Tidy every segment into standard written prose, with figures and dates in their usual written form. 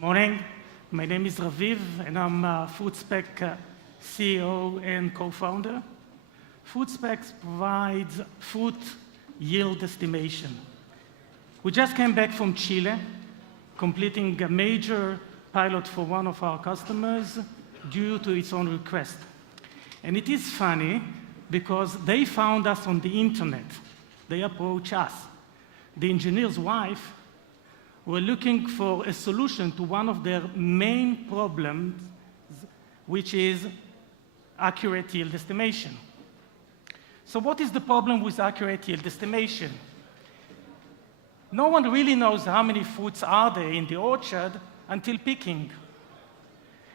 Morning. My name is Raviv, and I'm FruitSpec CEO and co-founder. FruitSpec provides fruit yield estimation. We just came back from Chile, completing a major pilot for one of our customers due to its own request. And it is funny because they found us on the internet. They approached us. The engineer's wife were looking for a solution to one of their main problems, which is accurate yield estimation. So what is the problem with accurate yield estimation? No one really knows how many fruits are there in the orchard until picking.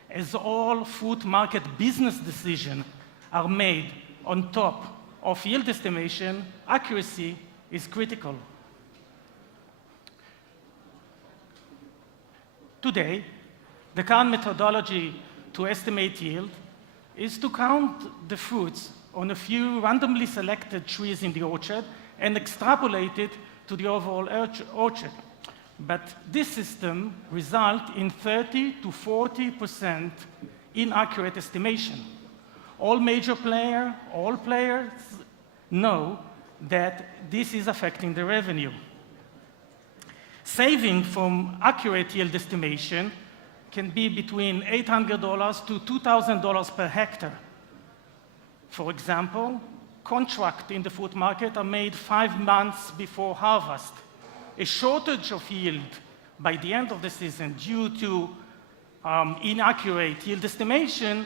As all fruit market business decisions are made on top of yield estimation, accuracy is critical. Today, the current methodology to estimate yield is to count the fruits on a few randomly selected trees in the orchard and extrapolate it to the overall orchard. But this system results in 30 to 40% inaccurate estimation. All players know that this is affecting the revenue. Saving from accurate yield estimation can be between $800 to $2,000 per hectare. For example, contracts in the fruit market are made 5 months before harvest. A shortage of yield by the end of the season due to inaccurate yield estimation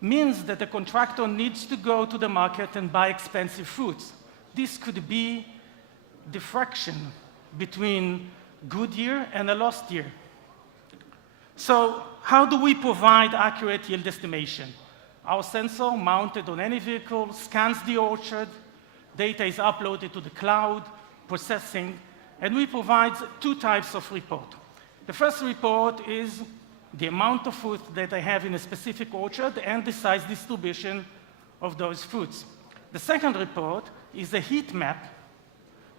means that the contractor needs to go to the market and buy expensive fruits. This could be the fraction between good year and a lost year. So how do we provide accurate yield estimation? Our sensor mounted on any vehicle scans the orchard, data is uploaded to the cloud, processing, and we provide 2 types of report. The first report is the amount of fruit that I have in a specific orchard and the size distribution of those fruits. The second report is a heat map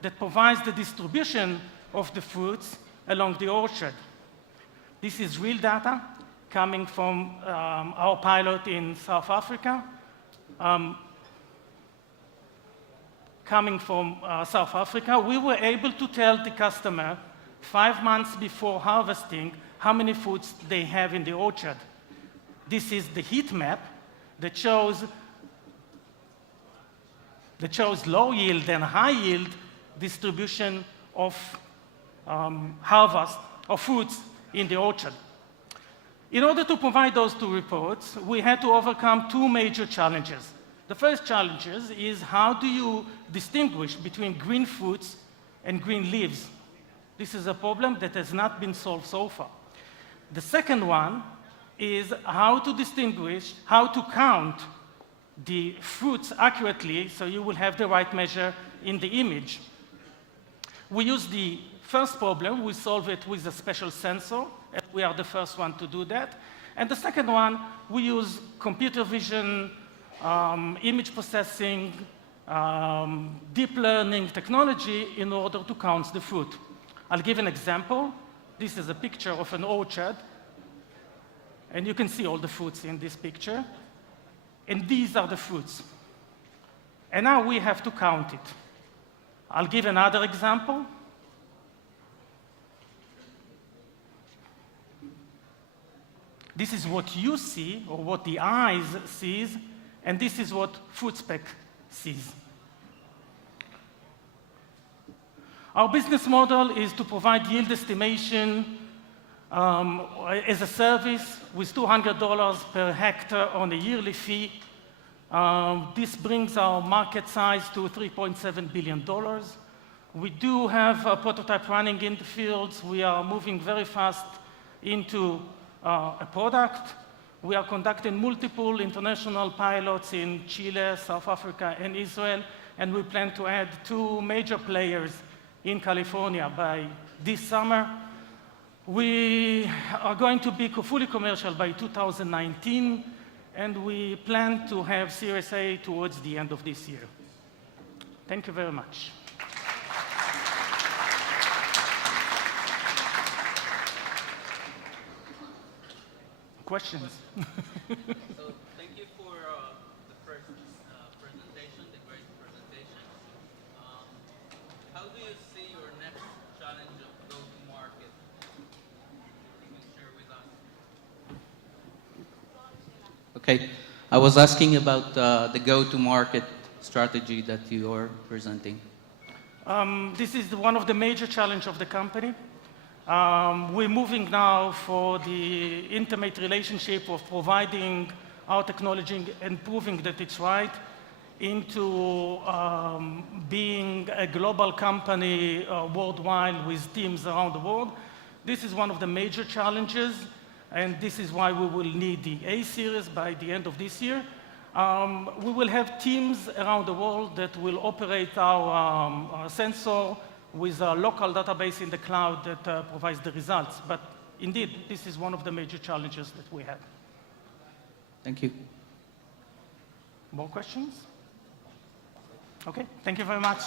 that provides the distribution of the fruits along the orchard. This is real data coming from our pilot in South Africa. We were able to tell the customer 5 months before harvesting how many fruits they have in the orchard. This is the heat map that shows low yield and high yield distribution of harvest of fruits in the orchard. In order to provide those 2 reports, we had to overcome 2 major challenges. The first challenge is how do you distinguish between green fruits and green leaves? This is a problem that has not been solved so far. The second one is how to count the fruits accurately so you will have the right measure in the image. We use the first problem, we solve it with a special sensor, and we are the first one to do that. And the second one, we use computer vision, image processing, deep learning technology in order to count the fruit. I'll give an example. This is a picture of an orchard, and you can see all the fruits in this picture. And these are the fruits. And now we have to count it. I'll give another example. This is what you see, or what the eyes sees, and this is what FruitSpec sees. Our business model is to provide yield estimation as a service with $200 per hectare on a yearly fee. This brings our market size to $3.7 billion. We do have a prototype running in the fields. We are moving very fast into a product. We are conducting multiple international pilots in Chile, South Africa, and Israel, and we plan to add 2 major players in California by this summer. We are going to be fully commercial by 2019, and we plan to have Series A towards the end of this year. Thank you very much. questions. So thank you for the first presentation, the great presentation. How do you see your next challenge of go-to-market? You can share with us. Okay, I was asking about the go-to-market strategy that you are presenting. This is one of the major challenges of the company. We're moving now for the intimate relationship of providing our technology and proving that it's right into being a global company worldwide with teams around the world. This is one of the major challenges, and this is why we will need the A series by the end of this year. We will have teams around the world that will operate our sensor with a local database in the cloud that provides the results. But indeed, this is one of the major challenges that we have. Thank you. More questions? Okay, thank you very much.